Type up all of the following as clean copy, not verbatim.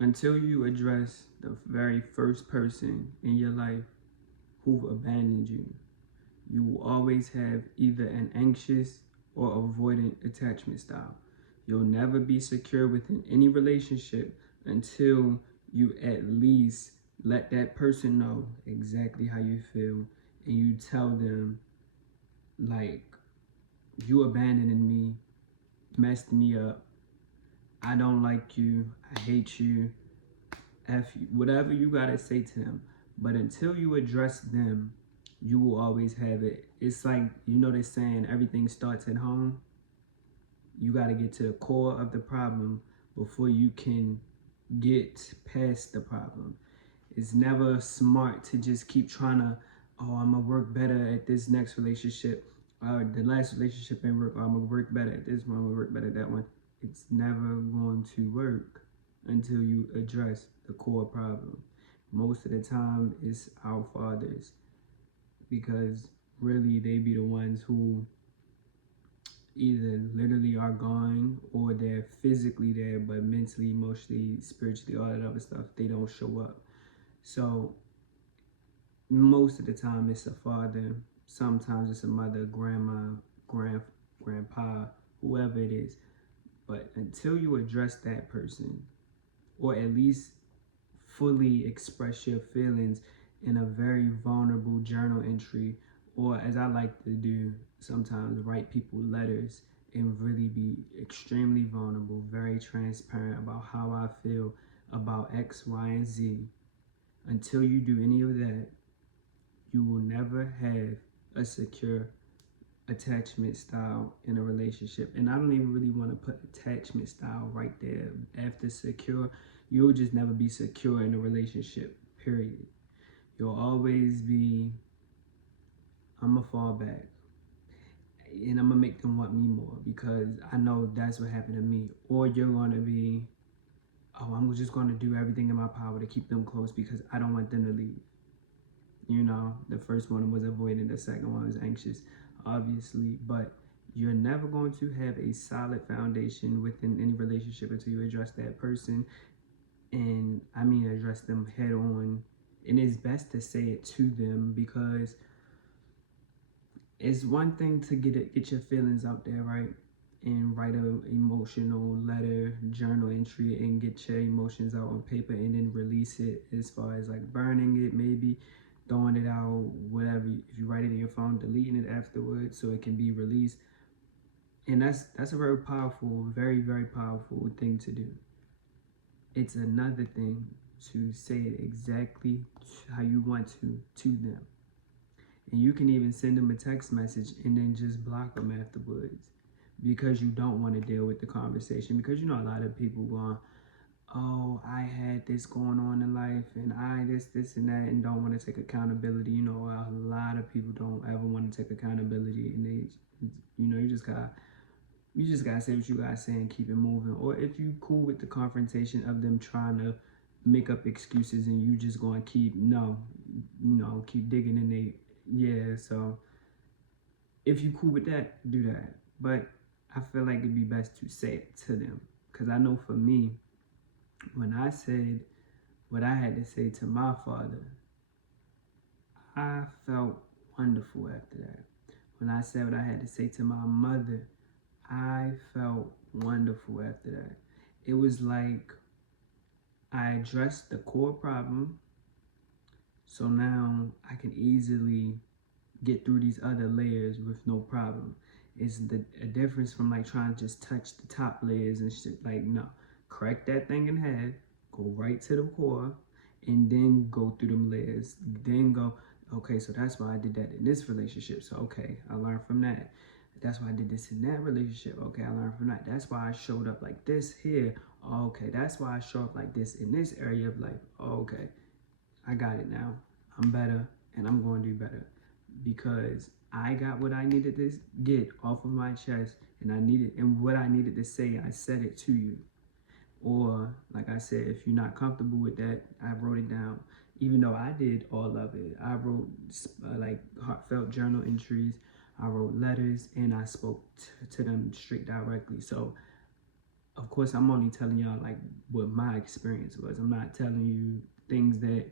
Until you address the very first person in your life who've abandoned you, you will always have either an anxious or avoidant attachment style. You'll never be secure within any relationship until you at least let that person know exactly how you feel and you tell them, like, you abandoning me, messed me up, I don't like you, I hate you, F you, whatever you gotta say to them. But until you address them, you will always have it. It's like, they're saying everything starts at home. You gotta get to the core of the problem before you can get past the problem. It's never smart to just keep trying to, oh, I'm gonna work better at this next relationship, or the last relationship ain't work, or I'm gonna work better at this one, I'm gonna work better at that one. It's never going to work until you address the core problem. Most of the time, it's our fathers, because really they be the ones who either literally are gone or they're physically there, but mentally, emotionally, spiritually, all that other stuff, they don't show up. So most of the time it's a father, sometimes it's a mother, grandma, grandpa, whoever it is. But until you address that person, or at least fully express your feelings in a very vulnerable journal entry, or as I like to do sometimes, write people letters and really be extremely vulnerable, very transparent about how I feel about X, Y, and Z. Until you do any of that, you will never have a secure attachment style in a relationship. And I don't even really want to put attachment style right there after secure. You'll just never be secure in a relationship, period. You'll always be, I'm going to fall back and I'm going to make them want me more because I know that's what happened to me. Or you're going to be, oh, I'm just going to do everything in my power to keep them close because I don't want them to leave. The first one was avoidant, the second one was anxious, obviously, but you're never going to have a solid foundation within any relationship until you address that person. And I mean, address them head on. And it's best to say it to them, because it's one thing to get your feelings out there, right? And write an emotional letter, journal entry, and get your emotions out on paper and then release it, as far as like burning it, maybe throwing it out, whatever. If you write it in your phone, deleting it afterwards so it can be released. And that's a very powerful, very, very powerful thing to do. It's another thing to say it exactly how you want to them. And you can even send them a text message and then just block them afterwards, because you don't want to deal with the conversation. Because a lot of people going, oh, I had this going on in life and I this and that, and don't want to take accountability. A lot of people don't ever want to take accountability, and they, you just gotta say what you gotta say and keep it moving. Or if you cool with the confrontation of them trying to make up excuses and you just gonna keep keep digging in they, yeah. So if you cool with that, do that. But I feel like it'd be best to say it to them, because I know for me, when I said what I had to say to my father, I felt wonderful after that. When I said what I had to say to my mother, I felt wonderful after that. It was like I addressed the core problem, so now I can easily get through these other layers with no problem. It's a difference from like trying to just touch the top layers and shit. Like, no, crack that thing in half, go right to the core, and then go through them layers. Then go, okay, so that's why I did that in this relationship. So okay, I learned from that. That's why I did this in that relationship. Okay, I learned from that. That's why I showed up like this here. Okay, that's why I show up like this in this area of life. Okay, I got it now. I'm better and I'm going to do better, because I got what I needed to get off of my chest, and what I needed to say, I said it to you. Or like I said, if you're not comfortable with that, I wrote it down. Even though I did all of it, I wrote like heartfelt journal entries, I wrote letters, and I spoke to them straight directly. So Of course, I'm only telling y'all like what my experience was. I'm not telling you things that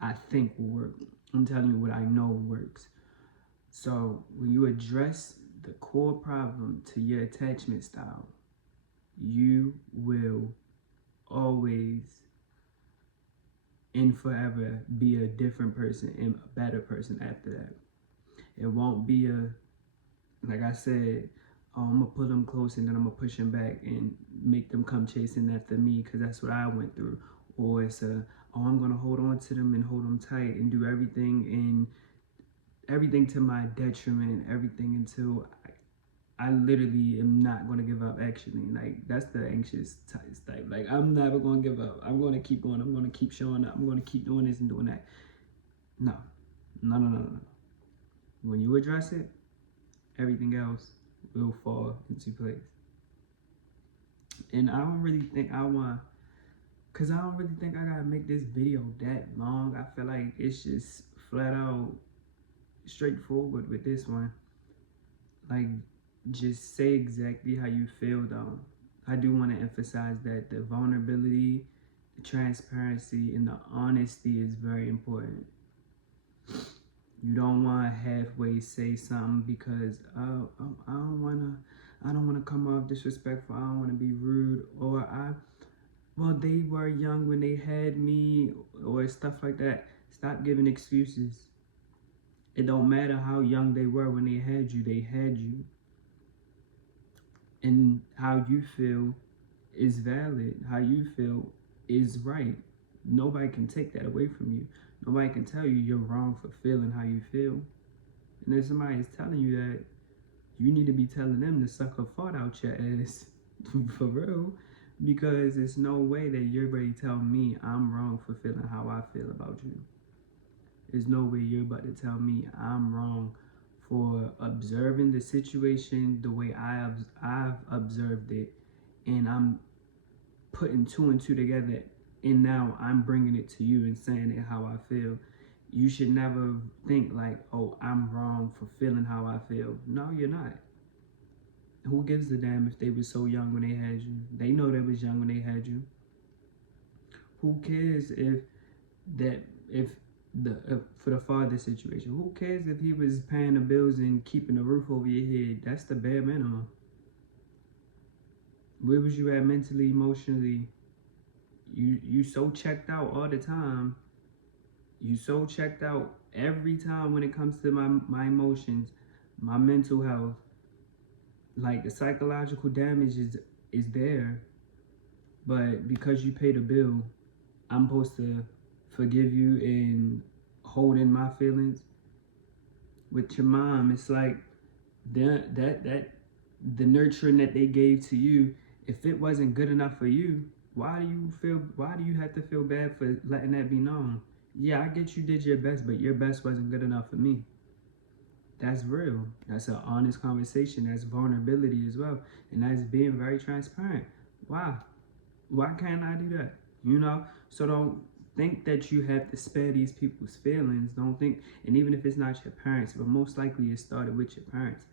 I think will work. I'm telling you what I know works. So when you address the core problem to your attachment style, you will always and forever be a different person and a better person after that. It won't be like I said, oh, I'm gonna pull them close and then I'm gonna push them back and make them come chasing after me because that's what I went through. Or it's oh, I'm gonna hold on to them and hold them tight and do everything to my detriment, everything until I literally am not gonna give up. Actually, like that's the anxious type. Like I'm never gonna give up. I'm gonna keep going. I'm gonna keep showing up. I'm gonna keep doing this and doing that. No, no. When you address it, everything else will fall into place. And I don't really think I want, cause I don't really think I gotta make this video that long. I feel like it's just flat out straightforward with this one. Like, just say exactly how you feel though. I do want to emphasize that the vulnerability, the transparency, and the honesty is very important. You don't want to halfway say something because I don't wanna come off disrespectful. I don't want to be rude, or well, they were young when they had me, or stuff like that. Stop giving excuses. It don't matter how young they were when they had you. They had you. And how you feel is valid. How you feel is right. Nobody can take that away from you. Nobody can tell you you're wrong for feeling how you feel. And if somebody is telling you that, you need to be telling them to suck a fart out your ass for real. Because there's no way that you're ready to tell me I'm wrong for feeling how I feel about you. There's no way you're about to tell me I'm wrong for observing the situation the way I've observed it, and I'm putting two and two together, and now I'm bringing it to you and saying it how I feel. You should never think like, oh, I'm wrong for feeling how I feel. No, you're not. Who gives a damn if they were so young when they had you? They know they was young when they had you. Who cares if for the father situation? Who cares if he was paying the bills and keeping the roof over your head? That's the bare minimum. Where was you at mentally, emotionally? You so checked out all the time. You so checked out every time when it comes to my emotions, my mental health. Like the psychological damage is there, but because you paid a bill, I'm supposed to forgive you and hold in my feelings. With your mom, it's like the nurturing that they gave to you, if it wasn't good enough for you, why do you have to feel bad for letting that be known? Yeah, I get you did your best, but your best wasn't good enough for me. That's real. That's an honest conversation. That's vulnerability as well. And that's being very transparent. Why? Why can't I do that? You know? So don't think that you have to spare these people's feelings. Don't think, and even if it's not your parents, but most likely it started with your parents.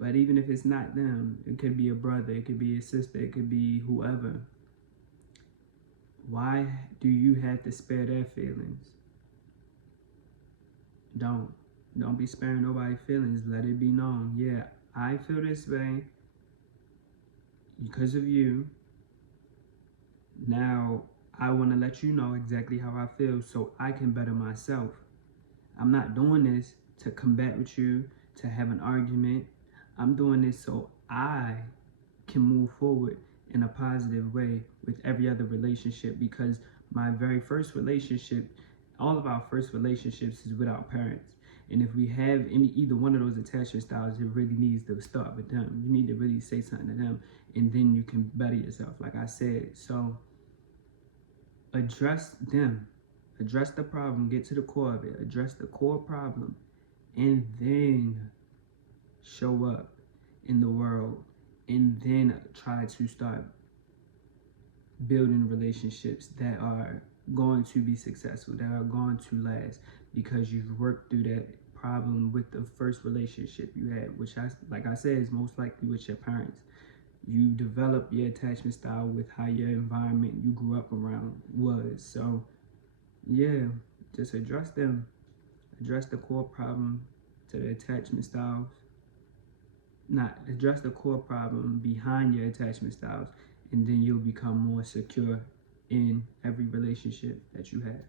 But even if it's not them, it could be a brother, it could be a sister, it could be whoever. Why do you have to spare their feelings? Don't be sparing nobody's feelings. Let it be known. Yeah, I feel this way because of you. Now, I want to let you know exactly how I feel so I can better myself. I'm not doing this to combat with you, to have an argument. I'm doing this so I can move forward in a positive way with every other relationship, because my very first relationship, all of our first relationships is with our parents. And if we have either one of those attachment styles, it really needs to start with them. You need to really say something to them, and then you can better yourself, like I said. So address them. Address the problem. Get to the core of it. Address the core problem. And then show up in the world. And then try to start building relationships that are going to be successful, that are going to last, because you've worked through that problem with the first relationship you had, which, like I said, is most likely with your parents. You develop your attachment style with how your environment you grew up around was. So yeah, just address them. Address the core problem to the attachment styles. Not address the core problem behind your attachment styles, and then you'll become more secure in every relationship that you have.